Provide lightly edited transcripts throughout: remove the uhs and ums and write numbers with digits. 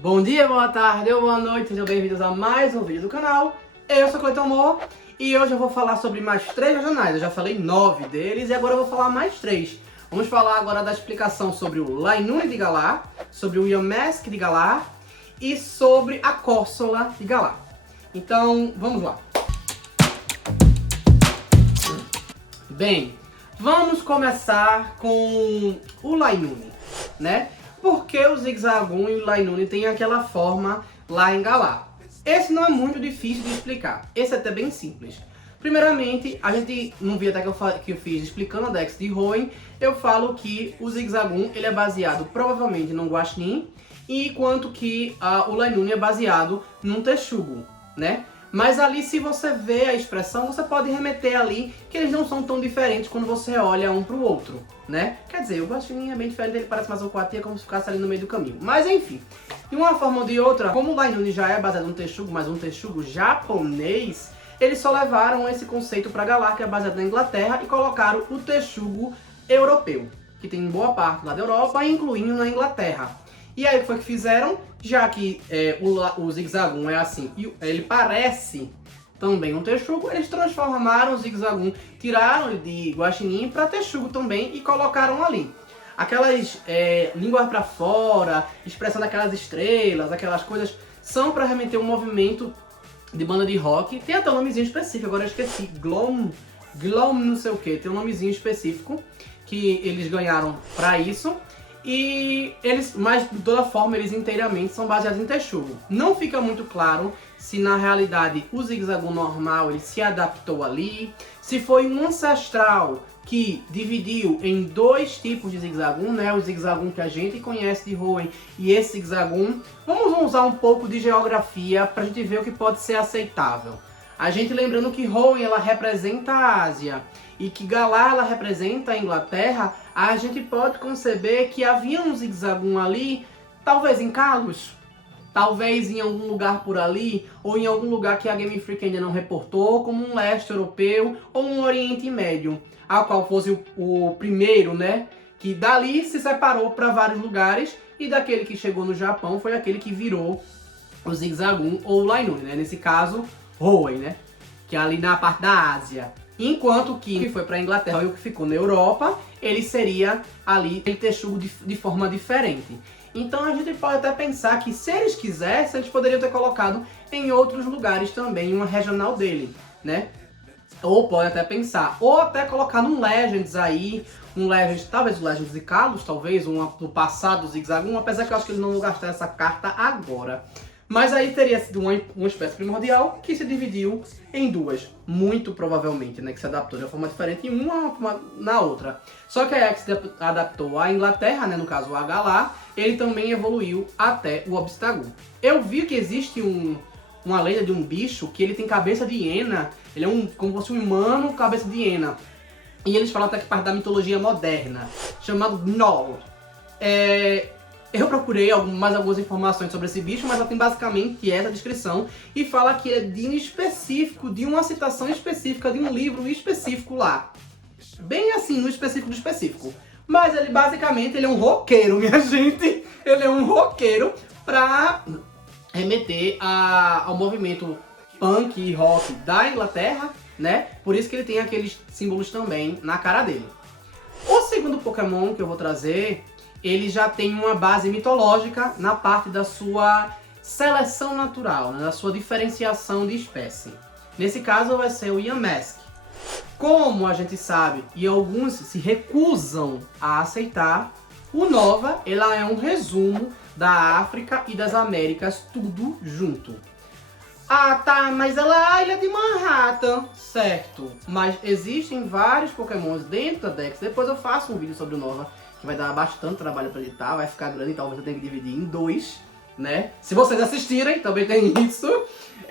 Bom dia, boa tarde ou boa noite, sejam bem-vindos a mais um vídeo do canal. Eu sou Cleiton Moore e hoje eu vou falar sobre mais 3 regionais. Eu já falei 9 deles e agora eu vou falar mais 3. Vamos falar agora da explicação sobre o Lainune de Galar, sobre o Yamask de Galar e sobre a Corsola de Galar. Então, vamos lá. Bem, vamos começar com o Lainune, né? Porque o Zigzagoon e o Lainune tem aquela forma lá em Galar. Esse não é muito difícil de explicar, esse é até bem simples. Primeiramente, a gente, num vídeo até que eu fiz explicando a Dex de Hoenn, eu falo que o Zigzagoon ele é baseado provavelmente num Guaxinim, enquanto que o Lainune é baseado num Texugo, né? Mas ali, se você vê a expressão, você pode remeter ali que eles não são tão diferentes quando você olha um pro outro, né? Quer dizer, o Guaxinim é bem diferente, ele parece mais um Coati, é como se ficasse ali no meio do caminho. Mas enfim, de uma forma ou de outra, como o Lainune já é baseado num Texugo, mas um Texugo japonês, eles só levaram esse conceito para Galar, que é baseado na Inglaterra, e colocaram o Texugo europeu, que tem boa parte lá da Europa, incluindo na Inglaterra. E aí o que foi que fizeram? Já que o Zigzagoon é assim, e ele parece também um Texugo, eles transformaram o Zigzagoon, tiraram ele de Guaxinim para Texugo também e colocaram ali. Aquelas línguas para fora, expressando aquelas estrelas, aquelas coisas, são para remeter um movimento de banda de rock. Tem até um nomezinho específico, agora eu esqueci, Glom não sei o que, tem um nomezinho específico que eles ganharam para isso. E eles, mas de toda forma, eles inteiramente são baseados em Texugo. Não fica muito claro se na realidade o Zigzagoon normal ele se adaptou ali, se foi um ancestral que dividiu em 2 tipos de Zigzagoon, né? O Zigzagoon que a gente conhece de Hoenn e esse Zigzagoon. Vamos usar um pouco de geografia para a gente ver o que pode ser aceitável. A gente lembrando que Hoenn ela representa a Ásia e que Galar ela representa a Inglaterra, a gente pode conceber que havia um Zigzagoon ali, talvez em Kalos, talvez em algum lugar por ali, ou em algum lugar que a Game Freak ainda não reportou, como um leste europeu ou um Oriente Médio, a qual fosse o primeiro, né, que dali se separou para vários lugares, e daquele que chegou no Japão foi aquele que virou o Zigzagoon ou o Lainune, né, nesse caso Hoenn, né, que é ali na parte da Ásia. Enquanto que foi para a Inglaterra e o que ficou na Europa, ele seria ali em Texugo de forma diferente. Então a gente pode até pensar que se eles quisessem, eles poderiam ter colocado em outros lugares também uma regional dele, né? Ou pode até pensar, ou até colocar num Legends aí, um Legends, talvez o Legends de Kalos, talvez, um do passado do Zigzagoon, apesar que eu acho que eles não vão gastar essa carta agora. Mas aí teria sido uma espécie primordial que se dividiu em 2, muito provavelmente, né? Que se adaptou de uma forma diferente em uma na outra. Só que a que se adaptou à Inglaterra, né? No caso a Galar, ele também evoluiu até o Obstagoon. Eu vi que existe uma lenda de um bicho que ele tem cabeça de hiena, ele é como se fosse um humano cabeça de hiena. E eles falam até que parte da mitologia moderna, chamado Gnoll. Eu procurei mais algumas informações sobre esse bicho, mas ela tem basicamente essa descrição e fala que é de um específico, de uma citação específica, de um livro específico lá. Bem assim, no específico do específico. Mas ele basicamente ele é um roqueiro, minha gente. Ele é um roqueiro pra remeter ao movimento punk e rock da Inglaterra, né? Por isso que ele tem aqueles símbolos também na cara dele. O segundo Pokémon que eu vou trazer, ele já tem uma base mitológica na parte da sua seleção natural, né, da sua diferenciação de espécie. Nesse caso vai ser o Yamask. Como a gente sabe, e alguns se recusam a aceitar, o Nova ela é um resumo da África e das Américas, tudo junto. Ah, tá, mas ela é a Ilha de Manhattan, certo. Mas existem vários Pokémons dentro da Dex, depois eu faço um vídeo sobre o Nova, que vai dar bastante trabalho para editar, vai ficar grande, então você tem que dividir em 2, né? Se vocês assistirem, também tem isso,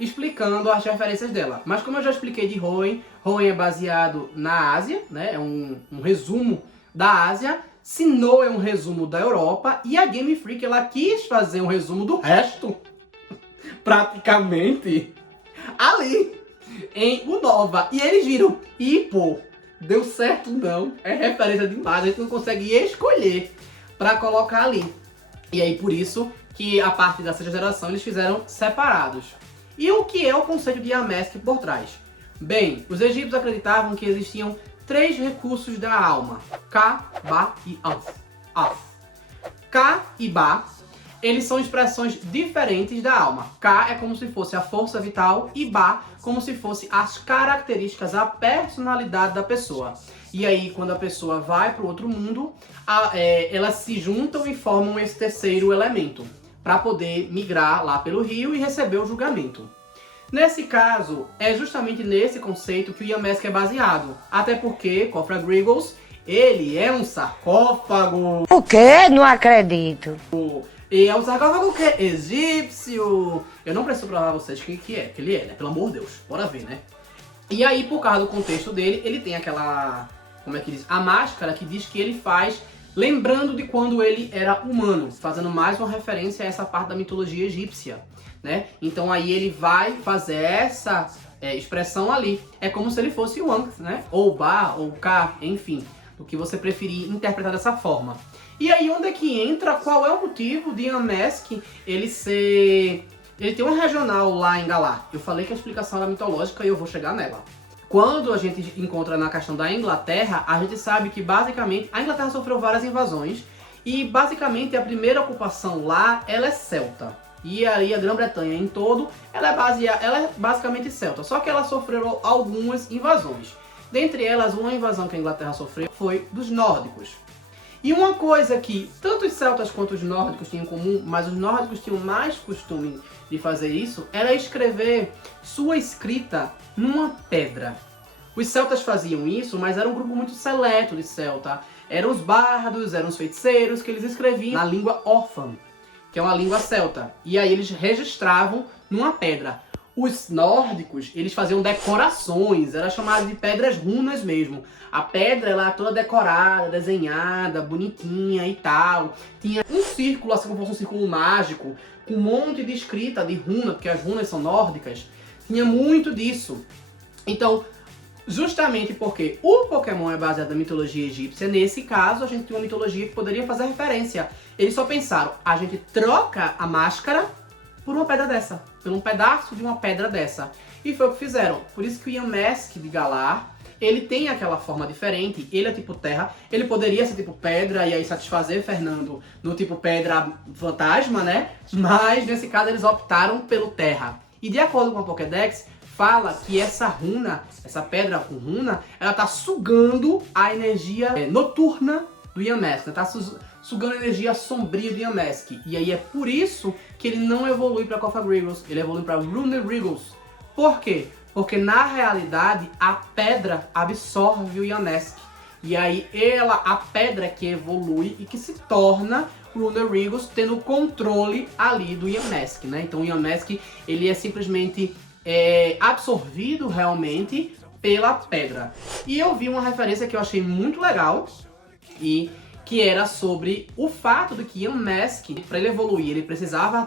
explicando as referências dela. Mas como eu já expliquei de Hoenn, Hoenn é baseado na Ásia, né? É um resumo da Ásia. Sinnoh é um resumo da Europa, e a Game Freak, ela quis fazer um resumo do resto, praticamente, ali, em Unova. E eles viram, pô, deu certo não, é referência demais, a gente não consegue escolher para colocar ali. E aí por isso que a partir da sexta geração eles fizeram separados. E o que é o conceito de Yamesque por trás? Bem, os egípcios acreditavam que existiam 3 recursos da alma: Ka, Ba e Af. Ka e Ba, eles são expressões diferentes da alma. Ka é como se fosse a força vital e Ba como se fosse as características, a personalidade da pessoa. E aí, quando a pessoa vai para o outro mundo, elas se juntam e formam esse terceiro elemento, para poder migrar lá pelo rio e receber o julgamento. Nesse caso, é justamente nesse conceito que o Yamesque é baseado. Até porque Khafra Griggles, ele é um sarcófago. O quê? Não acredito. E é um sarcófago que é egípcio. Eu não preciso provar a vocês que ele é, né? Pelo amor de Deus, bora ver, né? E aí, por causa do contexto dele, ele tem aquela, como é que diz? A máscara que diz que ele faz lembrando de quando ele era humano, fazendo mais uma referência a essa parte da mitologia egípcia, né? Então aí ele vai fazer essa expressão ali. É como se ele fosse o Ankh, né? Ou Ba, ou Ka, enfim, o que você preferir interpretar dessa forma. E aí onde é que entra, qual é o motivo de Yamesque ele tem um regional lá em Galar. Eu falei que a explicação era mitológica e eu vou chegar nela. Quando a gente encontra na questão da Inglaterra, a gente sabe que basicamente a Inglaterra sofreu várias invasões e basicamente a primeira ocupação lá, ela é celta. E aí a Grã-Bretanha em todo, ela é basicamente celta, só que ela sofreu algumas invasões. Dentre elas, uma invasão que a Inglaterra sofreu foi dos nórdicos. E uma coisa que tanto os celtas quanto os nórdicos tinham em comum, mas os nórdicos tinham mais costume de fazer isso, era escrever sua escrita numa pedra. Os celtas faziam isso, mas era um grupo muito seleto de celta. Eram os bardos, eram os feiticeiros, que eles escreviam na língua órfã, que é uma língua celta. E aí eles registravam numa pedra. Os nórdicos, eles faziam decorações, era chamado de pedras runas mesmo. A pedra, ela era toda decorada, desenhada, bonitinha e tal. Tinha um círculo, assim como fosse um círculo mágico, com um monte de escrita de runa, porque as runas são nórdicas. Tinha muito disso. Então, justamente porque o Pokémon é baseado na mitologia egípcia, nesse caso a gente tem uma mitologia que poderia fazer referência. Eles só pensaram, a gente troca a máscara por uma pedra dessa, por um pedaço de uma pedra dessa. E foi o que fizeram. Por isso que o Yamesque de Galar, ele tem aquela forma diferente, ele é tipo terra, ele poderia ser tipo pedra e aí satisfazer Fernando no tipo pedra fantasma, né? Mas nesse caso eles optaram pelo terra. E de acordo com a Pokédex, fala que essa runa, essa pedra com runa, ela tá sugando a energia noturna do Yamesque, tá sugando a energia sombria do Yamesque. E aí é por isso que ele não evolui para Khafra Griggles, ele evolui para Lunar Wriggles. Por quê? Porque na realidade a pedra absorve o Yamesque. E aí a pedra que evolui e que se torna Lunar Wriggles, tendo o controle ali do Yamesque, né? Então o Yamesque, ele é simplesmente absorvido realmente pela pedra. E eu vi uma referência que eu achei muito legal, e que era sobre o fato de que Yamesque, para ele evoluir, ele precisava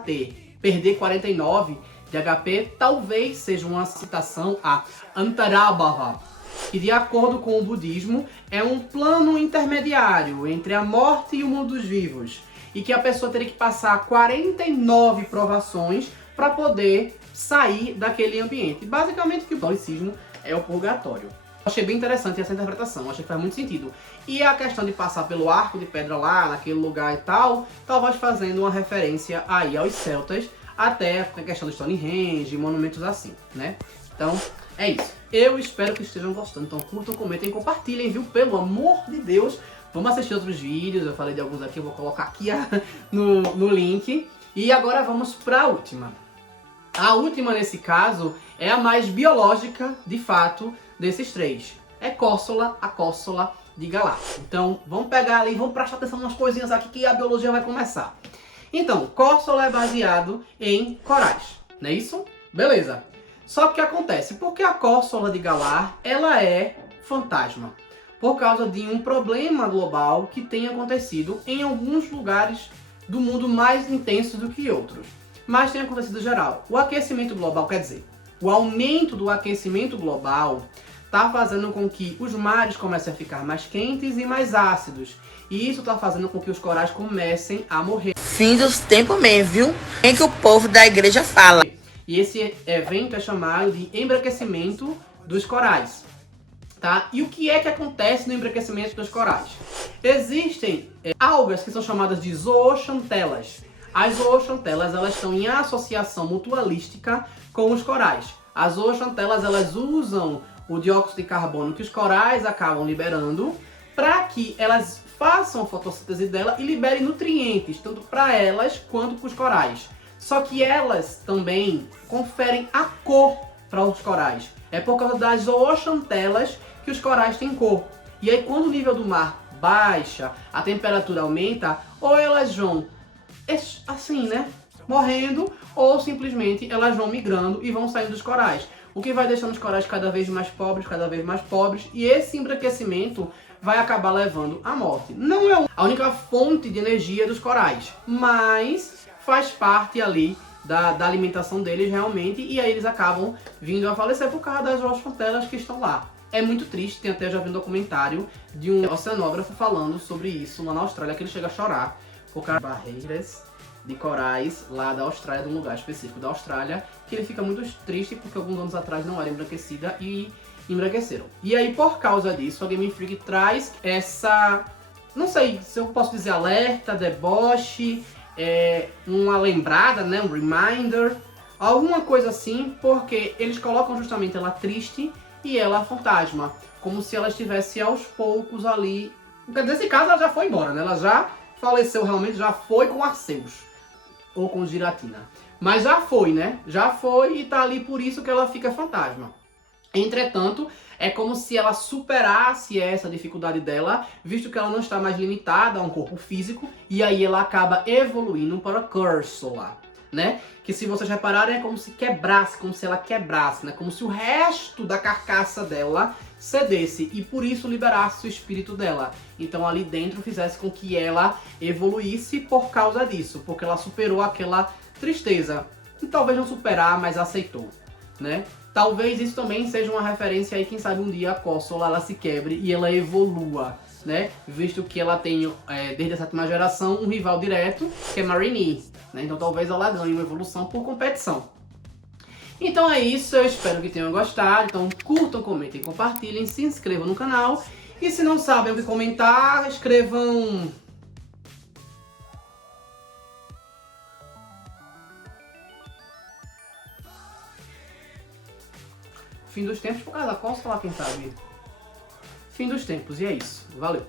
perder 49 de HP, talvez seja uma citação a Antarabhava, que de acordo com o budismo é um plano intermediário entre a morte e o mundo dos vivos, e que a pessoa teria que passar 49 provações para poder sair daquele ambiente. Basicamente que o catolicismo é o purgatório. Achei bem interessante essa interpretação, achei que faz muito sentido. E a questão de passar pelo arco de pedra lá, naquele lugar e tal, talvez fazendo uma referência aí aos celtas, até a questão do Stonehenge, monumentos assim, né? Então, é isso. Eu espero que estejam gostando, então curtam, comentem, compartilhem, viu? Pelo amor de Deus, vamos assistir outros vídeos, eu falei de alguns aqui, eu vou colocar aqui no link. E agora vamos para a última. A última, nesse caso, é a mais biológica, de fato, desses três. É Corsola, a Corsola de Galar. Então, vamos pegar ali, vamos prestar atenção em umas coisinhas aqui que a biologia vai começar. Então, Corsola é baseado em corais, não é isso? Beleza. Só que o que acontece? Porque a Corsola de Galar, ela é fantasma. Por causa de um problema global que tem acontecido em alguns lugares do mundo mais intensos do que outros. Mas tem acontecido geral. O aquecimento global, quer dizer, o aumento do aquecimento global tá fazendo com que os mares comecem a ficar mais quentes e mais ácidos. E isso tá fazendo com que os corais comecem a morrer. Fim dos tempos mesmo, viu? É que o povo da igreja fala. E esse evento é chamado de embranquecimento dos corais. Tá? E o que é que acontece no embranquecimento dos corais? Existem algas que são chamadas de zooxantelas. As zooxantelas, elas estão em associação mutualística com os corais. As zooxantelas, elas usam o dióxido de carbono que os corais acabam liberando para que elas façam a fotossíntese dela e liberem nutrientes, tanto para elas quanto para os corais. Só que elas também conferem a cor para os corais. É por causa das zooxantelas que os corais têm cor. E aí quando o nível do mar baixa, a temperatura aumenta, ou elas vão assim, né, morrendo, ou simplesmente elas vão migrando e vão saindo dos corais. O que vai deixando os corais cada vez mais pobres, e esse embranquecimento vai acabar levando à morte. Não é a única fonte de energia dos corais, mas faz parte ali da alimentação deles realmente, e aí eles acabam vindo a falecer por causa das zooxantelas que estão lá. É muito triste, tem até já vi um documentário de um oceanógrafo falando sobre isso lá na Austrália, que ele chega a chorar por causa das barreiras de corais lá da Austrália, de um lugar específico da Austrália, que ele fica muito triste porque alguns anos atrás não era embranquecida e embranqueceram. E aí, por causa disso, a Game Freak traz essa, não sei se eu posso dizer alerta, deboche, uma lembrada, né, um reminder, alguma coisa assim, porque eles colocam justamente ela triste e ela fantasma, como se ela estivesse aos poucos ali. Nesse caso ela já foi embora, né? Ela já faleceu realmente, já foi com Arceus, ou com Giratina. Mas já foi, né? Já foi e tá ali por isso que ela fica fantasma. Entretanto, é como se ela superasse essa dificuldade dela, visto que ela não está mais limitada a um corpo físico, e aí ela acaba evoluindo para Cursula, né? Que se vocês repararem é como se quebrasse, como se ela quebrasse, né? Como se o resto da carcaça dela cedesse e por isso liberasse o espírito dela. Então ali dentro fizesse com que ela evoluísse por causa disso, porque ela superou aquela tristeza. E talvez não superar, mas aceitou, né? Talvez isso também seja uma referência aí, quem sabe um dia a Cursula ela se quebre e ela evolua, né? Visto que ela tem, desde a 7ª geração, um rival direto, que é Marini, né? Então talvez ela ganhe uma evolução por competição. Então é isso, eu espero que tenham gostado. Então curtam, comentem, compartilhem, se inscrevam no canal. E se não sabem o que comentar, escrevam... Fim dos tempos por causa da Cursula, quem sabe? Fim dos tempos, e é isso. Valeu!